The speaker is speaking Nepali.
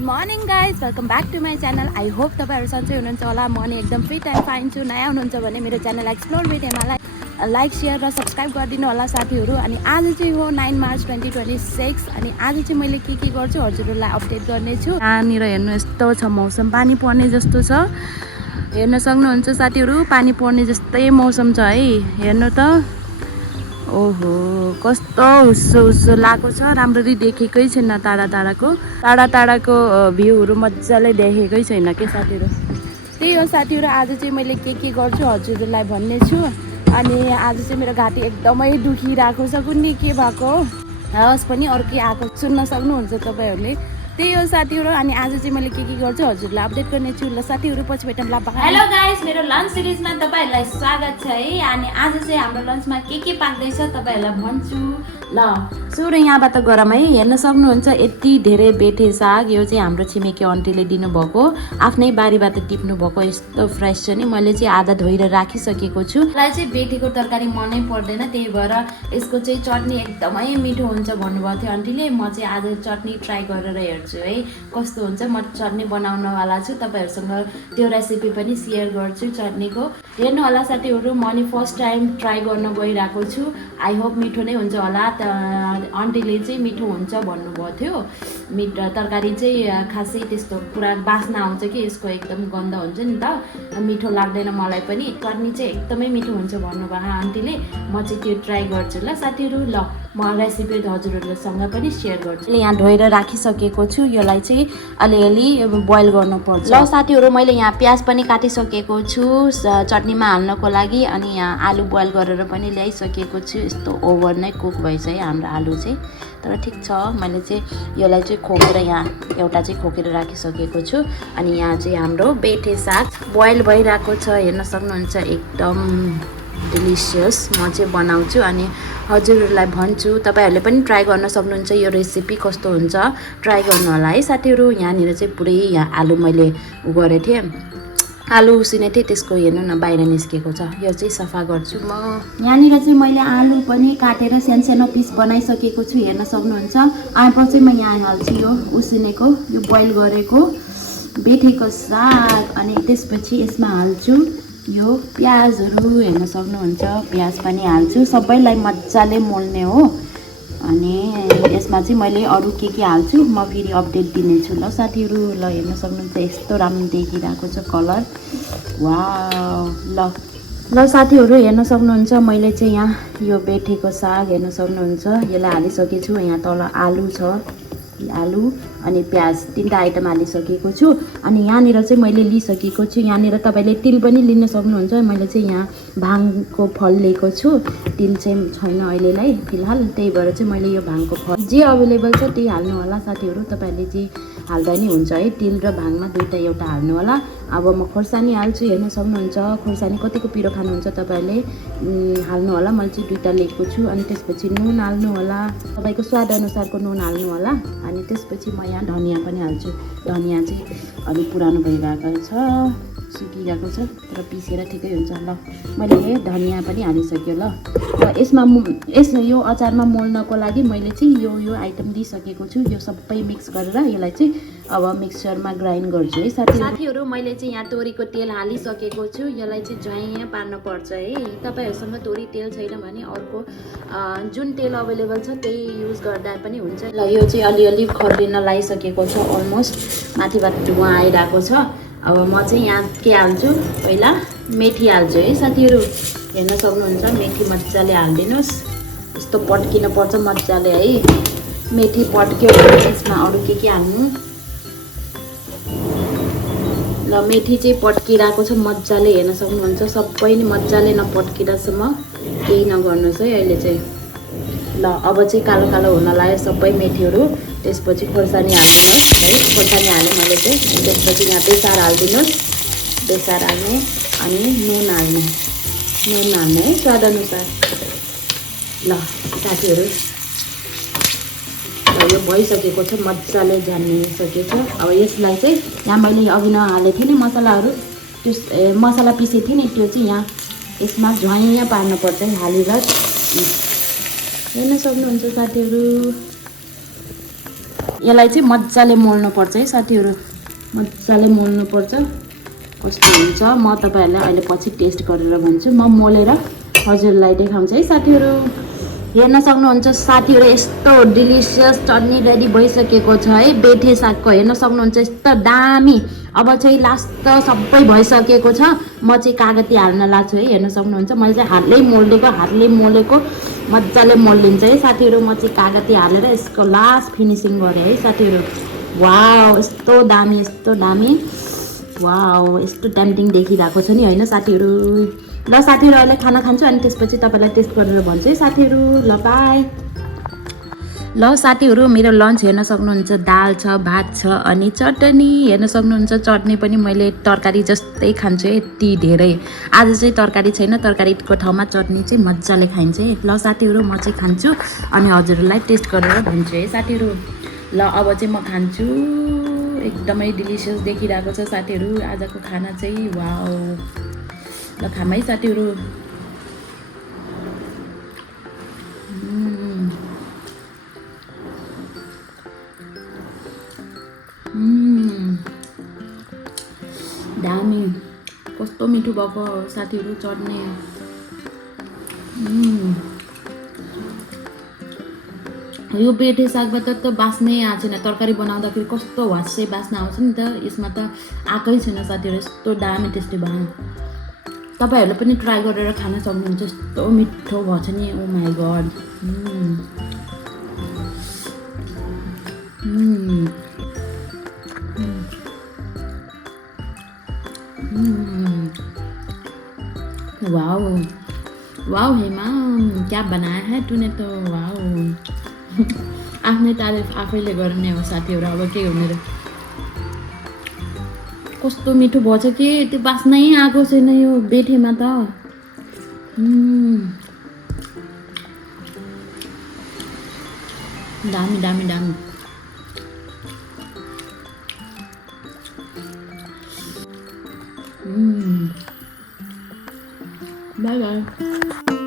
Good morning guys, welcome back to my channel. I hope तपाईँहरू सन्चै हुनुहुन्छ होला। म नि एकदम फ्री टाइम पाइन्छु। नयाँ हुनुहुन्छ भने मेरो च्यानल एक्सप्लोर विथ एमालाई लाइक शेयर र सब्सक्राइब गरिदिनु होला साथीहरू। अनि आज चाहिँ हो 9 मार्च 2026। अनि आज चाहिँ मैले के गर्छु हजुरहरूलाई अपडेट गर्नेछु। यहाँनिर हेर्नु यस्तो छ मौसम, पानी पर्ने जस्तो छ। हेर्न सक्नुहुन्छ साथीहरू, पानी पर्ने जस्तै मौसम छ है। हेर्नु त, ओहो कस्तो हुस्सो हुस्सो लागेको छ। राम्ररी देखेकै छैन, टाढाको भ्यूहरू मजाले देखेकै छैन के साथीहरू। त्यही हो साथीहरू, आज चाहिँ मैले के गर्छु हजुरहरूलाई भन्ने छु। अनि आज चाहिँ मेरो घाँटी एकदमै दुखिरहेको छ, कुन्नी के भएको हवस् पनि अर्कै आएको सुन्न सक्नुहुन्छ तपाईँहरूले। त्यही हो साथीहरू। अनि आज चाहिँ मैले के गर्छु हजुरलाई अपडेट गर्नेछु। ल साथीहरू पछि भेटौँ। हेलो गाइस, मेरो लन्च सिरिजमा तपाईँहरूलाई स्वागत छ है। अनि आज चाहिँ हाम्रो लन्चमा के पाक्दैछ तपाईँहरूलाई भन्छु। ल सुरु यहाँबाट गरौँ है। हेर्न सक्नुहुन्छ यति धेरै बेथे साग। यो चाहिँ हाम्रो छिमेकी आन्टीले दिनुभएको, आफ्नै बारीबाट टिप्नु भएको। यस्तो फ्रेस छ नि। मैले चाहिँ आधा धोएर राखिसकेको छु। मलाई चाहिँ बेथीको तरकारी मनै पर्दैन, त्यही भएर यसको चाहिँ चटनी एकदमै मिठो हुन्छ भन्नुभएको थियो आन्टीले। म चाहिँ आज चटनी ट्राई गरेर हेर्छु है कस्तो हुन्छ। म चटनी बनाउनवाला छु, तपाईँहरूसँग त्यो रेसिपी पनि सेयर गर्छु चटनीको। हेर्नु होला साथीहरू, म नि फर्स्ट टाइम ट्राई गर्न गइरहेको छु। आई होप मिठो नै हुन्छ होला। आन्टीले चाहिँ मिठो हुन्छ भन्नुभएको थियो। मिठो तरकारी चाहिँ खासै त्यस्तो पुरा बास्ना आउँछ कि यसको, एकदम गन्ध हुन्छ नि त, मिठो लाग्दैन मलाई पनि। चटनी चाहिँ एकदमै मिठो हुन्छ भन्नुभयो आन्टीले। म चाहिँ त्यो ट्राई गर्छु ल साथीहरू। ल म रेसिपी हजुरहरूसँग पनि सेयर गर्छु। यहाँ धोएर राखिसकेको छु। यसलाई चाहिँ अलिअलि बोइल गर्नुपर्छ। ल साथीहरू, मैले यहाँ प्याज पनि काटिसकेको छु चटनीमा हाल्नको लागि। अनि यहाँ आलु बोइल गरेर पनि ल्याइसकेको छु। यस्तो ओभर नै कुक भएछ है हाम्रो आलु चाहिँ, तर ठिक छ। मैले चाहिँ यसलाई चाहिँ खोकेर यहाँ एउटा चाहिँ खोकेर राखिसकेको छु। अनि यहाँ चाहिँ हाम्रो बेथे साग बोइल भइरहेको छ। हेर्न सक्नुहुन्छ एकदम डिलिसियस म चाहिँ बनाउँछु अनि हजुरहरूलाई भन्छु। तपाईँहरूले पनि ट्राई गर्न सक्नुहुन्छ। यो रेसिपी कस्तो हुन्छ ट्राई गर्नु होला है साथीहरू। यहाँनिर चाहिँ पुरै यहाँ आलु मैले गरेको थिएँ, आलु उसिने थिएँ, त्यसको हेर्नु न बाहिर निस्केको छ। यो चाहिँ सफा गर्छु म। यहाँनिर चाहिँ मैले आलु पनि काटेर सानो पिस बनाइसकेको छु। हेर्न सक्नुहुन्छ। आएपछि म यहाँ हाल्छु यो उसिनेको, यो बोइल गरेको बेथीको साग। अनि त्यसपछि यसमा हाल्छु यो प्याजहरू। हेर्न सक्नुहुन्छ, प्याज पनि हाल्छु। सबैलाई मजाले मोल्ने हो। अनि यसमा चाहिँ मैले अरू के हाल्छु म फेरि अपडेट दिनेछु ल साथीहरू। ल हेर्न सक्नुहुन्छ यस्तो राम्रो देखिरहेको छ कलर। वाउ। ल साथीहरू हेर्न सक्नुहुन्छ, मैले चाहिँ यहाँ यो बेथीको साग हेर्न सक्नुहुन्छ यसलाई हालिसकेको छु। यहाँ तल आलु छ, आलु अनि प्याज तीनटा आइटम हालिसकेको छु। अनि यहाँनिर चाहिँ मैले लिइसकेको छु। यहाँनिर तपाईँले तिल पनि लिन सक्नुहुन्छ। मैले चाहिँ यहाँ भाङको फल लिएको छु। तिल चाहिँ छैन अहिलेलाई फिलहाल, त्यही भएर चाहिँ मैले यो भाङको फल जे अभाइलेबल छ त्यही हाल्नु होला साथीहरू। तपाईँले जे हाल्दा नि हुन्छ है, तिल र भाङमा दुईवटा एउटा हाल्नु होला। अब म खोर्सानी हाल्छु। हेर्न सक्नुहुन्छ खोर्सानी कतिको पिरो खानुहुन्छ तपाईँहरूले हाल्नु होला। मैले चाहिँ दुईवटा लिएको छु। अनि त्यसपछि नुन हाल्नु होला, तपाईँको स्वाद अनुसारको नुन हाल्नु होला। अनि त्यसपछि म यहाँ धनियाँ पनि हाल्छु। धनियाँ चाहिँ अलिक पुरानो भइरहेको छ, सुकिरहेको छ, तर पिसेर ठिकै हुन्छ। ल मैले धनियाँ पनि हालिसकेँ। ल यसमा यो अचारमा मोल्नको लागि मैले चाहिँ यो आइटम दिइसकेको छु। यो सबै मिक्स गरेर यसलाई चाहिँ अब मिक्सचरमा ग्राइन्ड गर्छु है साथीहरू। मैले चाहिँ यहाँ तोरीको तेल हालिसकेको छु। यसलाई चाहिँ ज्वाइँ पार्नुपर्छ है। तपाईँहरूसँग तोरी तेल छैन भने अर्को जुन तेल अभाइलेबल छ त्यही युज गर्दा पनि हुन्छ। ल यो चाहिँ अलिअलि खर्लिन लागिसकेको छ, अलमोस्ट माथिबाट धुवा आइरहेको छ। अब म चाहिँ यहाँ के हाल्छु, पहिला मेथी हाल्छु है साथीहरू। हेर्न सक्नुहुन्छ मेथी मजाले हालिदिनुहोस्। यस्तो पड्किन पर्छ मजाले है। मेथी पड्क्यो भने यसमा अरू के हाल्नु। ल मेथी चाहिँ पड्किरहेको छ मजाले। हेर्न सक्नुहुन्छ सबै नै मजाले नपड्किँदासम्म केही नगर्नुहोस् है अहिले चाहिँ। ल अब चाहिँ कालो कालो हुन लाग्यो सबै मेथीहरू। त्यसपछि खोर्सानी हाल्ने है, खोर्सानी हालेँ मैले चाहिँ। त्यसपछि यहाँ बेसार हालिदिनुहोस्, बेसार हाल्ने। अनि नुन हाल्ने है स्वाद अनुसार। ल साथीहरू यो भइसकेको छ, मजाले जानिसकेको छ। अब यसलाई चाहिँ यहाँ मैले अघि नहालेको थिएँ नि मसलाहरू, त्यो मसला पिसेको थिएँ नि, त्यो चाहिँ यहाँ यसमा ज्वाइँ पार्नुपर्छ हालेर। हेर्न सक्नुहुन्छ साथीहरू यसलाई चाहिँ मजाले मोल्नुपर्छ है साथीहरू, मजाले मोल्नुपर्छ। कस्तो हुन्छ म तपाईँहरूलाई अहिले पछि टेस्ट गरेर भन्छु। म मोलेर हजुरलाई देखाउँछु है साथीहरू। हेर्न सक्नुहुन्छ साथीहरू, यस्तो डिलिसियस चटनी रेडी भइसकेको छ है बेथे सागको। हेर्न सक्नुहुन्छ यस्तो दामी। अब चाहिँ लास्ट त सबै भइसकेको छ। म चाहिँ कागती हाल्न लाग्छु है। हेर्न सक्नुहुन्छ मैले चाहिँ हातले मोलेको मजाले मोलिन्छ है साथीहरू। म चाहिँ कागती हालेर यसको लास्ट फिनिसिङ गरेँ है साथीहरू। वाउ, यस्तो दामी, वाउ, यस्तो टेम्पटिङ देखिरहेको छ नि होइन साथीहरू। ल साथीहरू, अहिले खाना खान्छु अनि त्यसपछि तपाईँलाई टेस्ट गरेर भन्छु है साथीहरू। ल बाई। ल साथीहरू, मेरो लन्च हेर्न सक्नुहुन्छ, दाल छ, भात छ अनि चटनी। हेर्न सक्नुहुन्छ चटनी पनि मैले तरकारी जस्तै खान्छु है, यति धेरै। आज चाहिँ तरकारी छैन, तरकारीको ठाउँमा चटनी चाहिँ मजाले खाइन्छ है। ल साथीहरू, म चाहिँ खान्छु अनि हजुरहरूलाई टेस्ट गरेर भन्छु है साथीहरू। ल अब चाहिँ म खान्छु। एकदमै डिलिसियस देखिरहेको छ साथीहरू आजको खाना चाहिँ। वाउ, ल खाम है साथीहरू। दामी, कस्तो मिठो भएको साथीहरू चटनी। यो बेठे सागबाट त बास्नै आएको छैन। तरकारी बनाउँदाखेरि कस्तो वास्सै बास्ना आउँछ नि त, यसमा त आएकै छैन साथीहरू। यस्तो दामी टेस्टी भयो। तपाईँहरूले पनि ट्राई गरेर खान सक्नुहुन्छ। यस्तो मिठो भएछ नि, oh my god. Wow wow Hema, क्या बनाया है तूने तो, वाओ। आफ्नै तारिफ आफैले गर्ने हो साथीहरू, अब के हो मेरो। कस्तो मिठो भएछ कि, त्यो बास्नै आएको छैन यो बेठेमा त। दामी। By by.